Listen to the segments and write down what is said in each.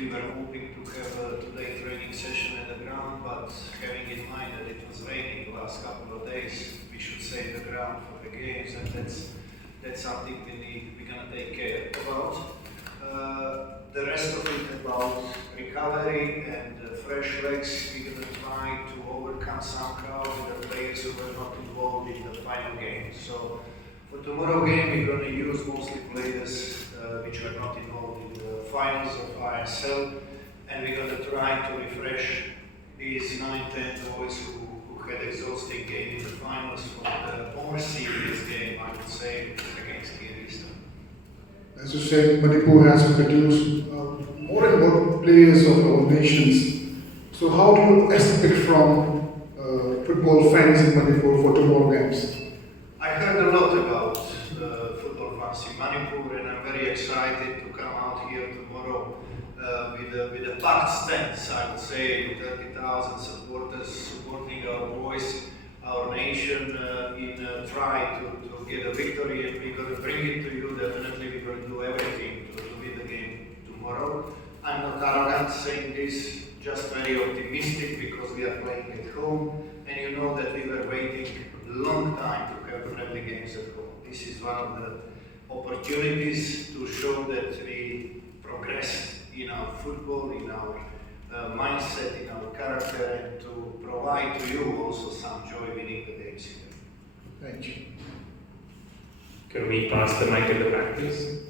we were hoping to have a today training session at the ground, but having in mind that it was raining the last couple of days, we should save the ground for the games, and that's something we're gonna take care about. The rest of it about recovery and fresh legs, we're gonna try to overcome somehow with the players who were not involved in the final game. So for tomorrow game, we're gonna use mostly players which are not involved in the finals of ISL, and we're gonna try to refresh these 9-10 boys who had exhausting game in the finals for the more serious game, I would say, against Kyrgyzstan. As you said, Manipur has produced more and more players of our nations. So how do you expect from football fans in Manipur for tomorrow games? I heard a lot about football fans in Manipur, and I'm very excited to come out here tomorrow with a packed stance, I would say, 30,000 supporters supporting our boys, our nation in try to get a victory, and we're going to bring it to you. Definitely we're going to do everything to win the game tomorrow. I'm not arrogant saying this, just very optimistic because we are playing at home, and you know that we were waiting a long time to have friendly games at home. This is one of the opportunities to show that we progress in our football, in our mindset, in our character, and to provide to you also some joy winning the games here. Thank you. Can we pass the mic at the back, please?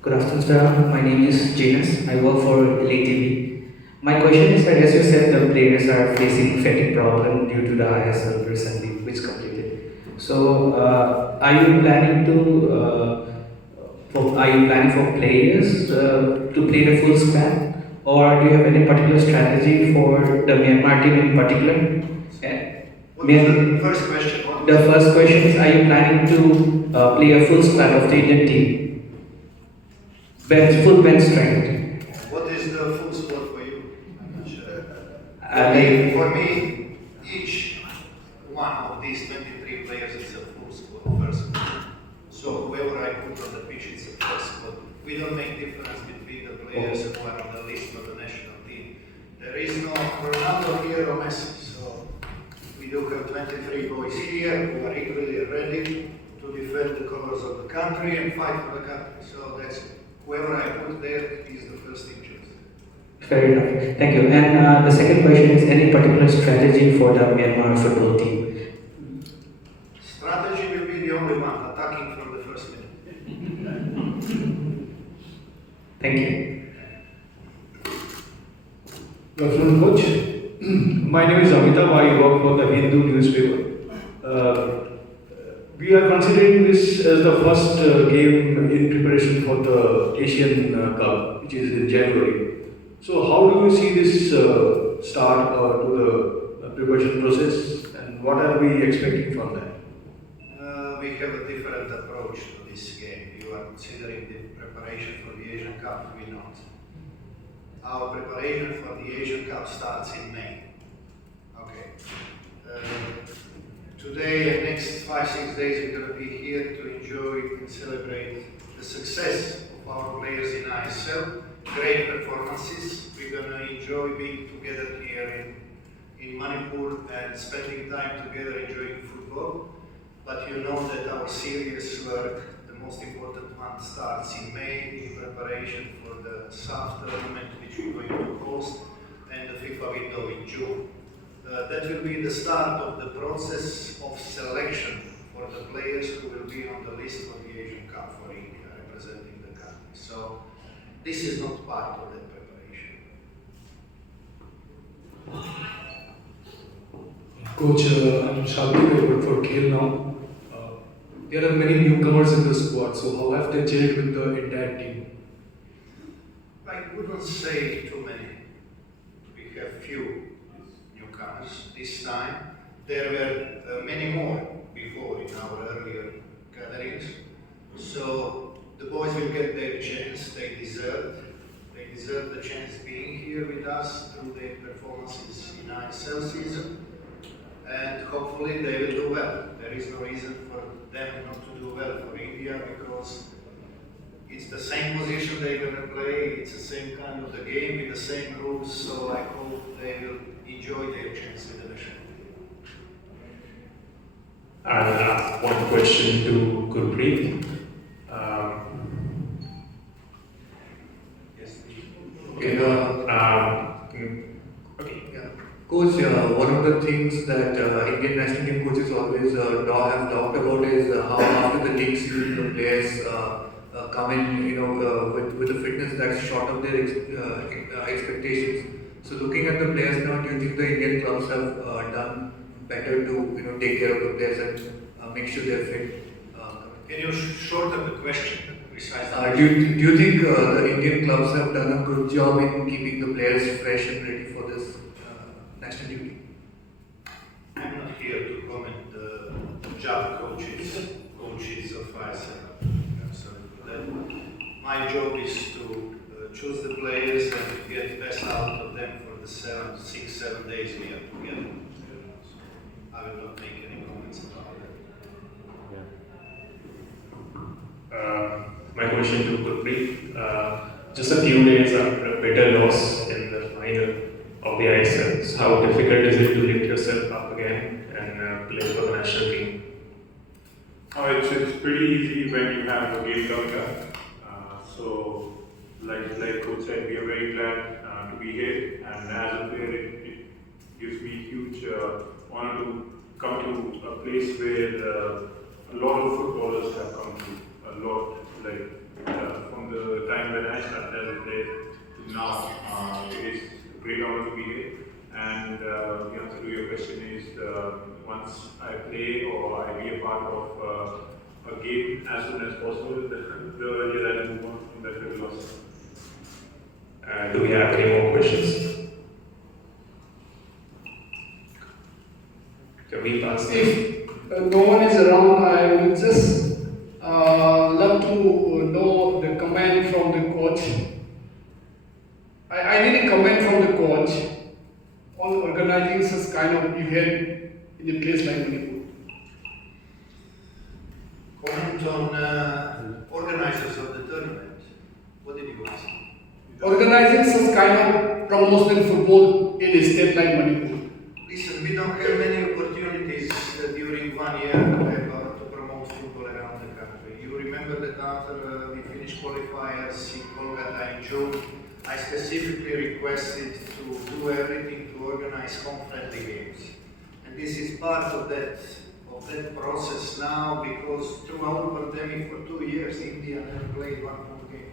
Good afternoon, sir. My name is Janus. I work for LATV. My question is that, as you said, the players are facing fatigue problem due to the ISL recently, which completed. So, are you planning for players to play the full squad, or do you have any particular strategy for the Myanmar team in particular? What was the first question? The first question is, are you planning to play a full squad of the Indian team? Full bench strength. What is the full squad for you? I'm not sure. For me, each one of these 23 players is a full squad person. So whoever I put on the pitch is a full squad. We don't make difference between the players who are on the list for the national team. There is no Ronaldo here or Messi. So we do have 23 boys here who are equally ready to defend the colors of the country and fight for the country. So that's it. Whoever I put there is the first in choice. Fair enough. Thank you. And the second question is, any particular strategy for the Myanmar football team? Strategy will be the only one, attacking from the first minute. Thank you. Good afternoon, Coach. My name is Amitabh. I work for the Hindu newspaper. We are considering this as the first game in preparation for the Asian Cup, which is in January. So, how do you see this start to the preparation process, and what are we expecting from that? We have a different approach to this game. You are considering the preparation for the Asian Cup, we not. Our preparation for the Asian Cup starts in May. Okay. Today and next 5-6 days we're going to be here to enjoy and celebrate the success of our players in ISL. Great performances. We're going to enjoy being together here in Manipur and spending time together enjoying football. But you know that our serious work, the most important one, starts in May in preparation for the SAF tournament which we're going to host, and the FIFA window in June. That will be the start of the process of selection for the players who will be on the list for the Asian Cup for India, representing the country. So this is not part of that preparation. Coach, I'm Shabir, I work for Khel now. There are many newcomers in the squad, so how have they gelled with the entire team? I wouldn't say too many. We have few newcomers this time. There were many more before in our earlier gatherings. So the boys will get their chance. They deserve the chance being here with us through their performances in ISL season. And hopefully they will do well. There is no reason for them not to do well for India, because it's the same position they're going to play, it's the same kind of the game with the same rules, so I hope they will enjoy their chance with the national team. I'll ask one question to Gurpreet. Yes, please. Okay, Okay. yeah. Coach, one of the things that Indian national team coaches always have talked about is how after the league season the players come in, with a fitness that's short of their expectations. So looking at the players now, do you think the Indian clubs have done better to take care of the players and make sure they're fit? Can you shorten the question precisely? Do you think the Indian clubs have done a good job in keeping the players fresh and ready for this national duty? I'm not here to comment the job coaches of ISL. I'm sorry for that. My job is to choose the players and get the best out of them for the 6, 7 days we are together. So I will not make any comments about that. My question to Gurpreet. Just a few days after a bitter loss in the final of the ISL, so how difficult is it to lift yourself up again and play for the national team? Oh, it's pretty easy when you have a game coming up. So, like Coach said, we are very glad to be here, and as a player, it gives me huge honor to come to a place where a lot of footballers have come to. A lot, from the time when I started as a player to now, it is a great honor to be here. And the answer to your question is, once I play or I be a part of a game as soon as possible, the earlier I move on from that little loss. Do we have any more questions? Can we pass this? If no one is around, I would just love to know the comment from the coach. I need a comment from the coach on organizing such kind of event in a place like Manipur. Comment on organizers of the tournament. What did you ask? Organizing such kind of promotional football in a state like Manipur. Listen, we don't have many opportunities during 1 year to promote football around the country. You remember that after we finished qualifiers in Kolkata in June, I specifically requested to do everything to organize home-friendly games. And this is part of that process now, because throughout the pandemic for 2 years, India never played one home game,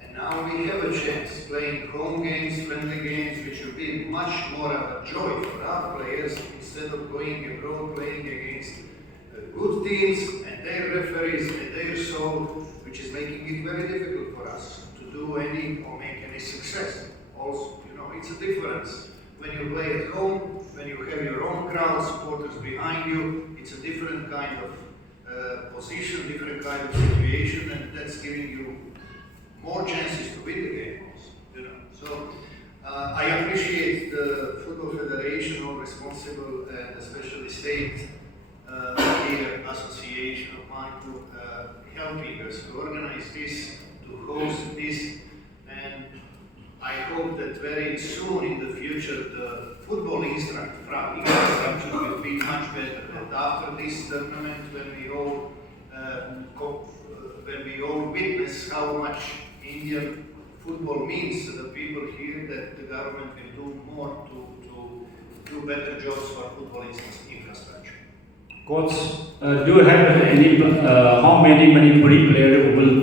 And now we have a chance playing home games, friendly games, which will be much more of a joy for our players instead of going abroad playing against good teams and their referees and their soul, which is making it very difficult for us to do any or make any success. Also, it's a difference. When you play at home, when you have your own crowd, supporters behind you, it's a different kind of position, different kind of situation, and that's giving you more chances to win the game also, So I appreciate the Football Federation, all responsible, and especially state here, Association of Manipur, helping us to organize this, to host this, and I hope that very soon in the future the football infrastructure will be much better. And after this tournament, when we all witness how much Indian football means to the people here, that the government will do more to do better jobs for football infrastructure. Coach, do you have any, how many Manipuri players will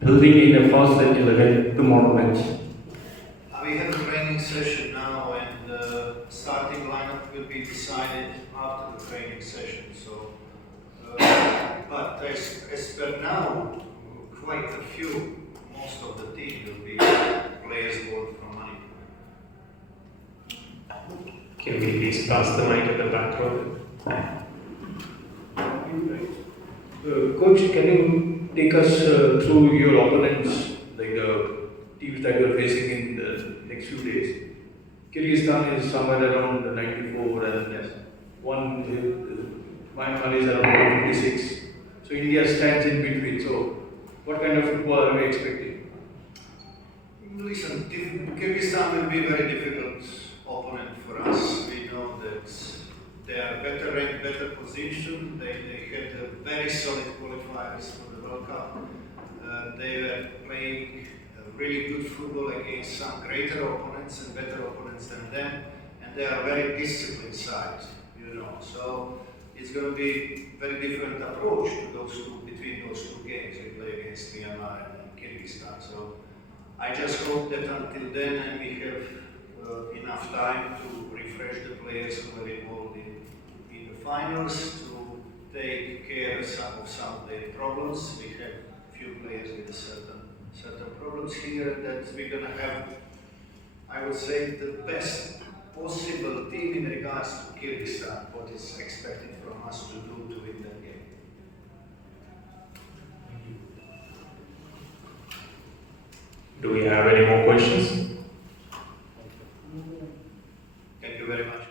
fielding in the first 11 tomorrow match? We have a training session now, and the starting lineup will be decided after the training session. So, but as per now, quite a few, most of the team will be players born from Manipur. Can we please pass the mic at the back row? Coach, can you take us through your opponents, like the teams that you are facing in the next few days? Kyrgyzstan is somewhere around 94, and Myanmar is around 156. So India stands in between. So What kind of football are we expecting? Listen, Kyrgyzstan will be a very difficult opponent for us. We know that they are better ranked, better positioned. They had a very solid qualifiers for the World Cup. They were playing really good football against some greater opponents and better opponents than them, and they are very disciplined side, you know. So it's going to be very different approach to those two, between those two games. We play against Myanmar and Kyrgyzstan. So I just hope that until then, and we have enough time to refresh the players who were involved in the finals, to take care of some of their problems. We have few players with certain problems here, that we're going to have, I would say, the best possible team in regards to Kyrgyzstan, what is expected from us to do to win that game. Do we have any more questions? Thank you very much.